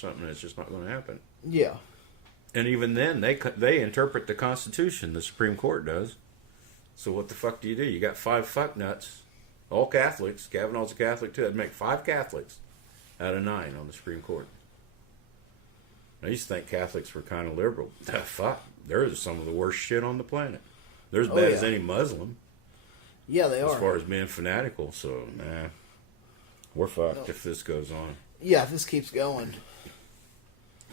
something that's just not going to happen. Yeah. And even then, they interpret the Constitution. The Supreme Court does. So what the fuck do? You got 5 fucknuts, all Catholics. Kavanaugh's a Catholic too. That'd make 5 Catholics out of 9 on the Supreme Court. I used to think Catholics were kind of liberal. Fuck, they're some of the worst shit on the planet. They're as bad as any Muslim. Yeah, they are. As far as being fanatical, so we're fucked if this goes on. Yeah, if this keeps going.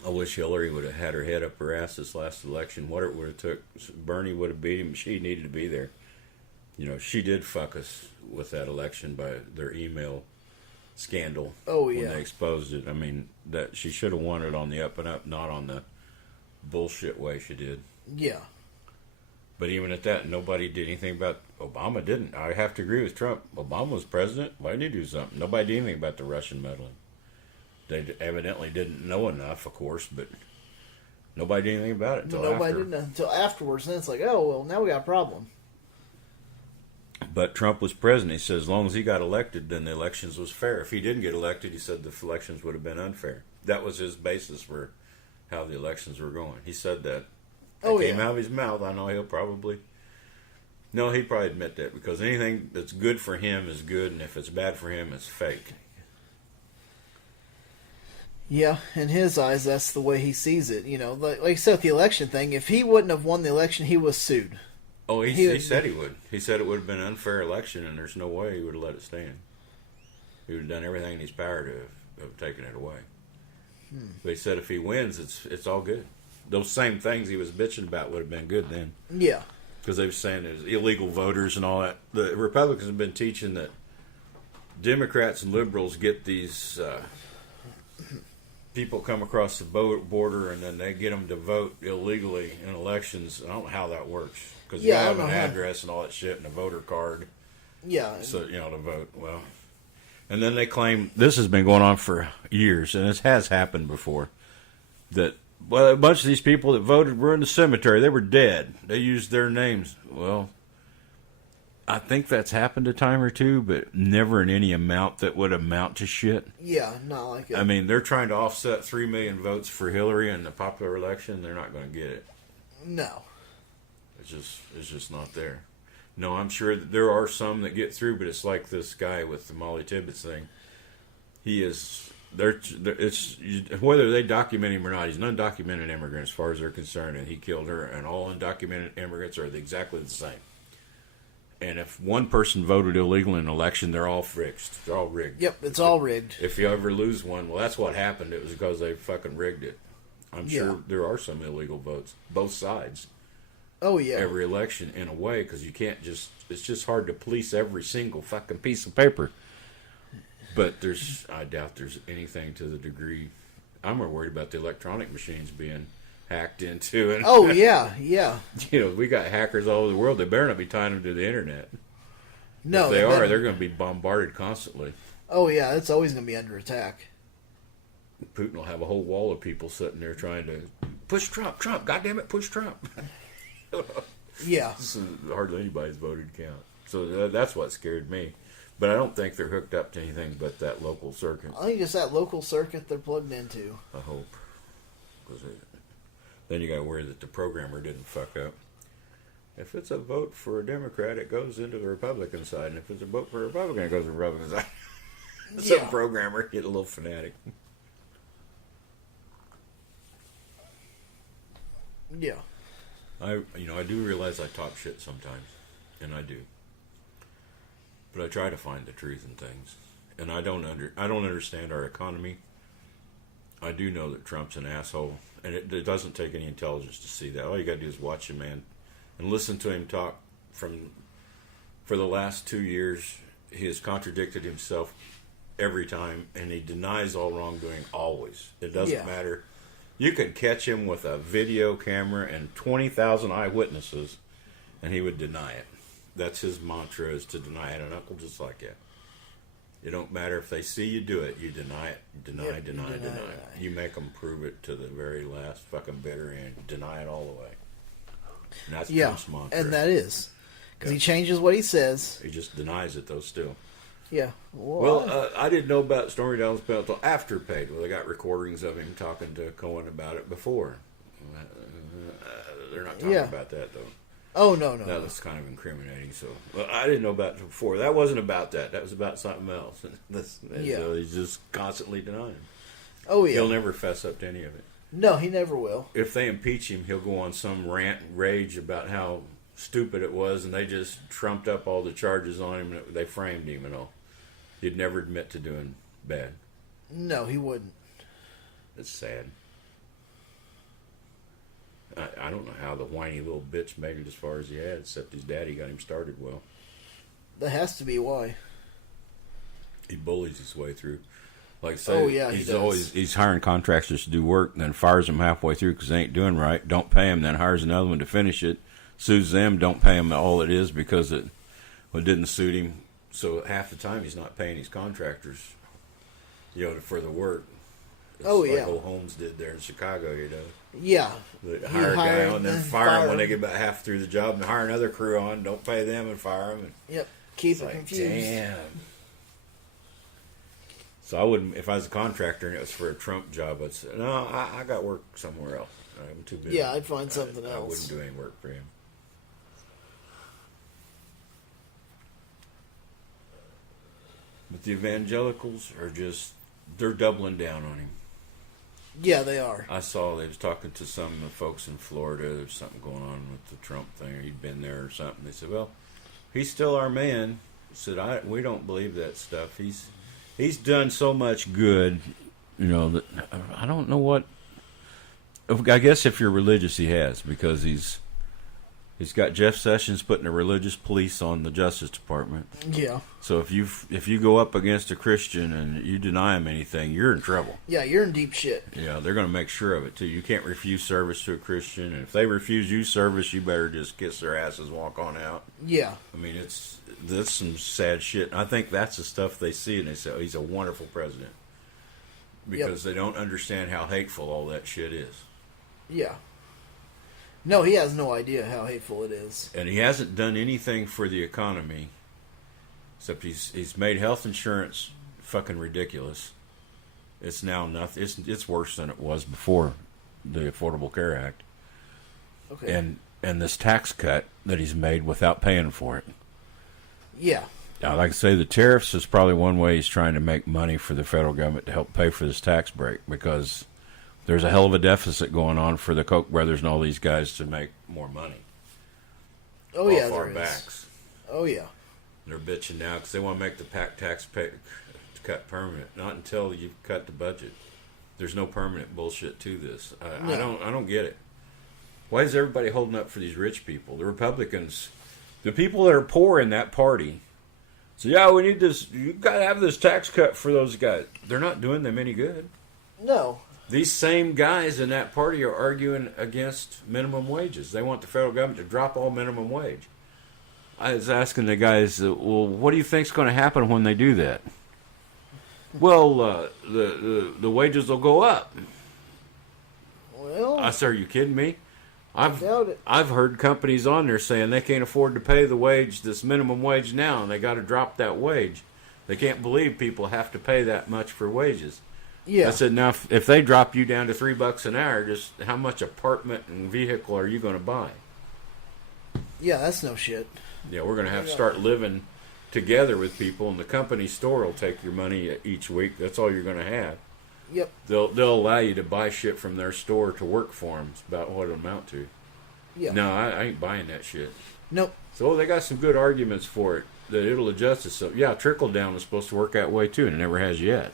I wish Hillary would have had her head up her ass this last election. What it would have took, Bernie would have beat him. She needed to be there. You know, she did fuck us with that election by their email scandal. Oh yeah, when they exposed it. I mean, that she should have won it on the up and up, not on the bullshit way she did. Yeah. But even at that, nobody did anything about. Obama didn't. I have to agree with Trump. Obama was president. Why didn't he do something? Nobody did anything about the Russian meddling. They evidently didn't know enough, of course, but nobody did anything about it until after. Nobody did until afterwards. And then it's like, oh, well, now we got a problem. But Trump was president. He said as long as he got elected, then the elections was fair. If he didn't get elected, he said the elections would have been unfair. That was his basis for how the elections were going. He said that. It came out of his mouth. I know he'd probably admit that, because anything that's good for him is good, and if it's bad for him, it's fake. Yeah, in his eyes, that's the way he sees it. You know, like you said with the election thing, if he wouldn't have won the election, he was sued. Oh, he said he would. He said it would have been an unfair election, and there's no way he would have let it stand. He would have done everything in his power to have taken it away. But he said if he wins, it's all good. Those same things he was bitching about would have been good then. Yeah. Because they were saying there's illegal voters and all that. The Republicans have been teaching that Democrats and liberals get these people come across the border and then they get them to vote illegally in elections. I don't know how that works. Because you have an address and all that shit and a voter card. Yeah. So, to vote. Well, and then they claim, this has been going on for years, and it has happened before, that a bunch of these people that voted were in the cemetery. They were dead. They used their names. Well, I think that's happened a time or two, but never in any amount that would amount to shit. Yeah, not like it. I mean, they're trying to offset 3 million votes for Hillary in the popular election. They're not going to get it. No. It's just not there. No, I'm sure that there are some that get through, but it's like this guy with the Molly Tibbetts thing. He is... It's whether they document him or not, he's an undocumented immigrant as far as they're concerned, and he killed her, and all undocumented immigrants are exactly the same. And if one person voted illegal in an election, they're all fixed. They're all rigged. Yep, it's all rigged. If you ever lose one, well, that's what happened. It was because they fucking rigged it. I'm sure there are some illegal votes, both sides. Oh, yeah. Every election, in a way, because you can't just... It's just hard to police every single fucking piece of paper. But I doubt there's anything to the degree. I'm more worried about the electronic machines being hacked into. And, oh, yeah, yeah. We got hackers all over the world. They better not be tying them to the internet. No, if they are, they're going to be bombarded constantly. Oh, yeah, it's always going to be under attack. Putin will have a whole wall of people sitting there trying to push Trump, goddamn it, push Trump. Yeah. So hardly anybody's voted count. So that's what scared me. But I don't think they're hooked up to anything but that local circuit. I think it's that local circuit they're plugged into. I hope. Because then you got to worry that the programmer didn't fuck up. If it's a vote for a Democrat, it goes into the Republican side. And if it's a vote for a Republican, it goes to the Republican side. Some programmer get a little fanatic. Yeah. I do realize I talk shit sometimes. And I do. But I try to find the truth in things, and I don't understand our economy. I do know that Trump's an asshole, and it doesn't take any intelligence to see that. All you got to do is watch him, man, and listen to him talk. For the last 2 years, he has contradicted himself every time, and he denies all wrongdoing always. It doesn't matter. You could catch him with a video camera and 20,000 eyewitnesses, and he would deny it. That's his mantra, is to deny it. And Uncle just like that. It don't matter if they see you do it. You deny it. Deny it. You make them prove it to the very last fucking bitter end. Deny it all the way. And that's Trump's mantra. And that is. Because he changes what he says. He just denies it, though, still. Yeah. Well, I didn't know about Stormy Daniels' panel until after paid. Well, they got recordings of him talking to Cohen about it before. They're not talking about that, though. Oh, no. That was kind of incriminating. So, well, I didn't know about it before. That wasn't about that. That was about something else. So he's just constantly denying. Oh, yeah. He'll never fess up to any of it. No, he never will. If they impeach him, he'll go on some rant and rage about how stupid it was, and they just trumped up all the charges on him, and they framed him and all. He'd never admit to doing bad. No, he wouldn't. It's sad. I don't know how the whiny little bitch made it as far as he had, except his daddy got him started well. That has to be why. He bullies his way through. Like I say, he's hiring contractors to do work, and then fires them halfway through because they ain't doing right. Don't pay them, then hires another one to finish it. Sues them, don't pay him all it is because it didn't suit him. So half the time he's not paying his contractors, for the work. It's like old Holmes did there in Chicago, Yeah. They hire a guy on, then fire him when they get about half through the job, and hire another crew on. Don't pay them and fire them. Yep. Keep it confused. Damn. So I wouldn't, if I was a contractor and it was for a Trump job, I'd say, no, I got work somewhere else. I'm too busy. Yeah, I'd find something else. I wouldn't do any work for him. But the evangelicals are they're doubling down on him. Yeah, they are. I saw they was talking to some of the folks in Florida. There's something going on with the Trump thing, or he'd been there or something. They said, well, he's still our man. I said, we don't believe that stuff. He's done so much good, that I don't know what. I guess if you're religious, he has, because he's got Jeff Sessions putting a religious police on the Justice Department. Yeah. So if you go up against a Christian and you deny him anything, you're in trouble. Yeah, you're in deep shit. Yeah, they're going to make sure of it too. You can't refuse service to a Christian, and if they refuse you service, you better just kiss their asses and walk on out. Yeah. I mean, that's some sad shit. I think that's the stuff they see, and they say, oh, he's a wonderful president. Because they don't understand how hateful all that shit is. Yeah. No, he has no idea how hateful it is. And he hasn't done anything for the economy, except he's made health insurance fucking ridiculous. It's now nothing. It's worse than it was before the Affordable Care Act. Okay. And this tax cut that he's made without paying for it. Yeah. Now, like I say, the tariffs is probably one way he's trying to make money for the federal government to help pay for this tax break, because there's a hell of a deficit going on for the Koch brothers and all these guys to make more money. Oh, yeah, off our there is. backs. Oh, yeah. They're bitching now because they want to make the tax cut permanent. Not until you cut the budget. There's no permanent bullshit to this. I don't get it. Why is everybody holding up for these rich people? The Republicans, the people that are poor in that party. So yeah, we need this. You got to have this tax cut for those guys. They're not doing them any good. No. These same guys in that party are arguing against minimum wages. They want the federal government to drop all minimum wage. I was asking the guys, well, what do you think's going to happen when they do that? Well, the wages will go up. Well, I said, are you kidding me? I doubt it. I've heard companies on there saying they can't afford to pay the wage, this minimum wage now, and they got to drop that wage. They can't believe people have to pay that much for wages. Yeah. I said, now, if they drop you down to $3 an hour, just how much apartment and vehicle are you going to buy? Yeah, that's no shit. Yeah, we're going to have to start living together with people, and the company store will take your money each week. That's all you're going to have. Yep. They'll allow you to buy shit from their store to work for them. It's about what it'll amount to. Yeah. No, I ain't buying that shit. Nope. So they got some good arguments for it, that it'll adjust itself. Yeah, trickle down is supposed to work that way too, and it never has yet.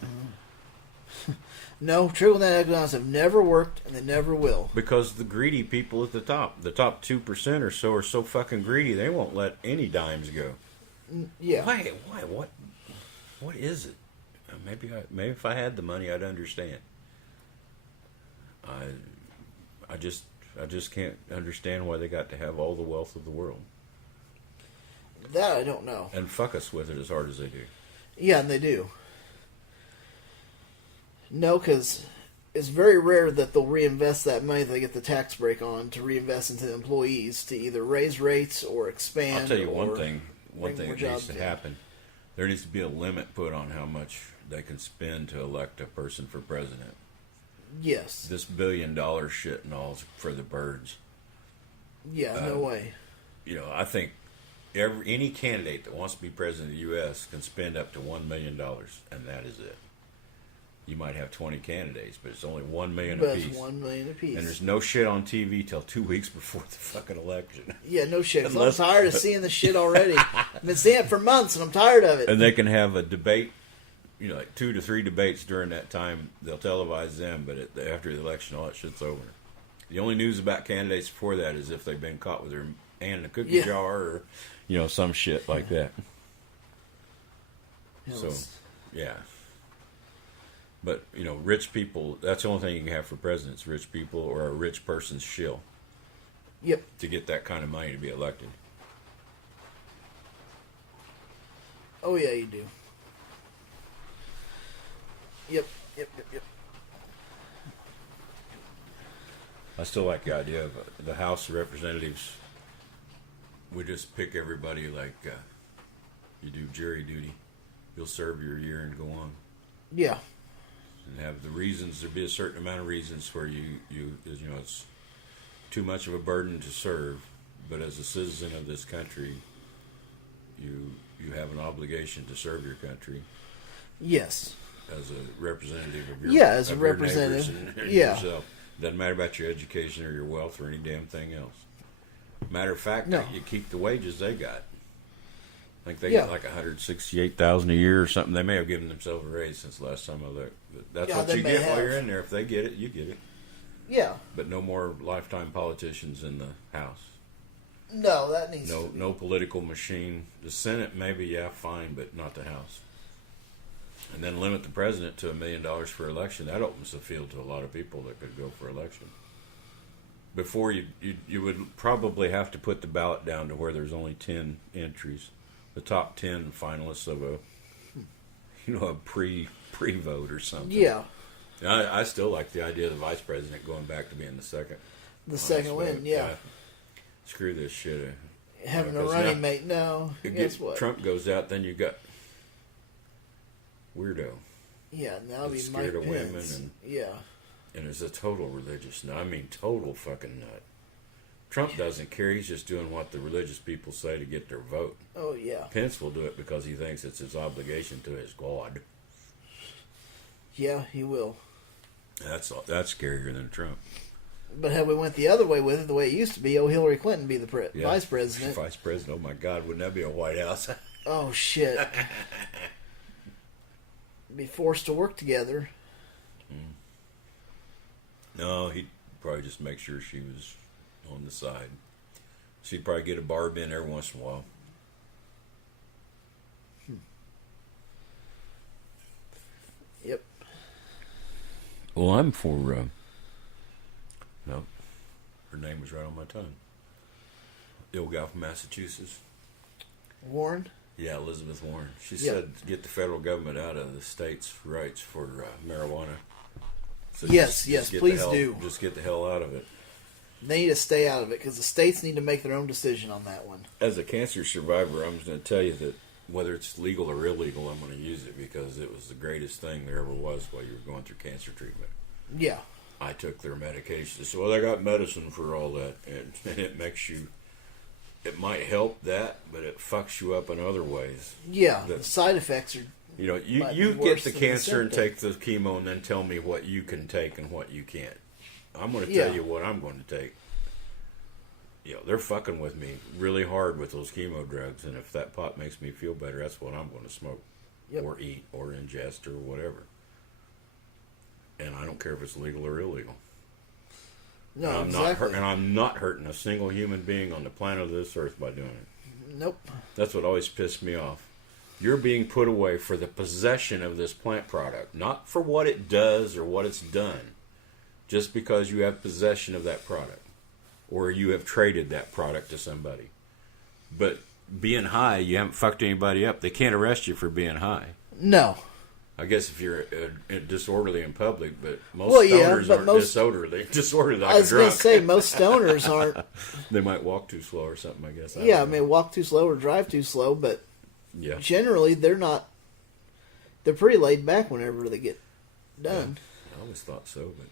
No, trickle-down economics have never worked, and they never will. Because the greedy people at the top 2% or so, are so fucking greedy, they won't let any dimes go. Yeah. Why? What is it? Maybe if I had the money, I'd understand. I just can't understand why they got to have all the wealth of the world. That I don't know. And fuck us with it as hard as they do. Yeah, and they do. No, because it's very rare that they'll reinvest that money they get the tax break on to reinvest into the employees to either raise rates or expand. I'll tell you one or thing. One thing that needs to happen. There needs to be a limit put on how much they can spend to elect a person for president. Yes. This $1 billion shit and all's for the birds. Yeah, no way. You know, I think any candidate that wants to be president of the U.S. can spend up to $1 million, and that is it. You might have 20 candidates, but it's only $1 million But apiece. it's $1 million apiece. And there's no shit on TV till 2 weeks before the fucking election. Yeah, no shit. 'Cause Unless- I'm tired of seeing this shit already. I've been seeing it for months, and I'm tired of it. And they can have a debate, you know, like 2 to 3 debates during that time. They'll televise them, but after the election, all that shit's over. The only news about candidates before that is if they've been caught with their hand in a cookie Yeah. jar or, you know, some shit like that. You know, So, it's- yeah. But, you know, rich people, that's the only thing you can have for presidents, rich people or a rich person's shill Yep. to get that kind of money to be elected. Oh, yeah, you do. Yep. I still like the idea of the House of Representatives. We just pick everybody like you do jury duty. You'll serve your year and go on. Yeah. And have the reasons, there be a certain amount of reasons where you know, it's too much of a burden to serve, but as a citizen of this country, you have an obligation to serve your country Yes. as a representative of your Yeah, as a of your representative. neighbors and Yeah. yourself. Doesn't matter about your education or your wealth or any damn thing else. Matter of fact, No. you keep the wages they got. I think they Yeah. get like $168,000 a year or something. They may have given themselves a raise since the last time I looked. But that's Yeah, what they you may get while have. you're in there. If they get it, you get it. Yeah. But no more lifetime politicians in the House. No, that needs No, to be. no political machine. The Senate, maybe, yeah, fine, but not the House. And then limit the president to $1 million for election. That opens the field to a lot of people that could go for election. Before you would probably have to put the ballot down to where there's only 10 entries, the top 10 finalists of a, you know, a pre-vote or something. Yeah. I still like the idea of the vice president going back to being the second. The second Honest win, vote. yeah. Screw this shit. Having a because running now- mate, no. Guess what? Trump goes out, then you got weirdo, Yeah, now That's be Mike scared of women Pence. and- Yeah. and is a total religious nut. I mean, total fucking nut. Trump doesn't care. He's just doing what the religious people say to get their vote. Oh, yeah. Pence will do it because he thinks it's his obligation to his God. Yeah, he will. That's scarier than Trump. But had we went the other way with it, the way it used to be, Hillary Clinton be the Yeah. vice president. Vice president. Oh my God, wouldn't that be a White House? Oh, shit. Be forced to work together. No, he'd probably just make sure she was on the side. She'd probably get a barb in every once in a while. Yep. Well, I'm for. No, her name was right on my tongue. The old gal from Massachusetts. Warren? Yeah, Elizabeth Warren. She Yeah. said get the federal government out of the states' rights for marijuana. So Yes, just get please the hell, do. Just get the hell out of it. They need to stay out of it because the states need to make their own decision on that one. As a cancer survivor, I'm just going to tell you that whether it's legal or illegal, I'm going to use it because it was the greatest thing there ever was while you were going through cancer treatment. Yeah. I took their medication. So, well, they got medicine for all that, and it makes you. It might help that, but it fucks you up in other ways. Yeah. The- The side effects are. You know, you Might be get worse the than the cancer and symptom. take the chemo, and then tell me what you can take and what you can't. I'm going to Yeah. tell you what I'm going to take. You know, they're fucking with me really hard with those chemo drugs, and if that pot makes me feel better, that's what I'm going to smoke, Yep. or eat, or ingest, or whatever. And I don't care if it's legal or illegal. No, and I'm exactly. I'm not hurting a single human being on the planet of this earth by doing it. Nope. That's what always pissed me off. You're being put away for the possession of this plant product, not for what it does or what it's done. Just because you have possession of that product, or you have traded that product to somebody. But being high, you haven't fucked anybody up. They can't arrest you for being high. No. I guess if you're disorderly in public, but most Well, yeah, stoners but aren't most- disorderly like I was a going drunk. to say, most stoners aren't. They might walk too slow or something, I guess. Yeah, I don't know. mean, walk too slow or drive too slow, but Yeah. generally they're not. They're pretty laid back whenever they get done. I always thought so, but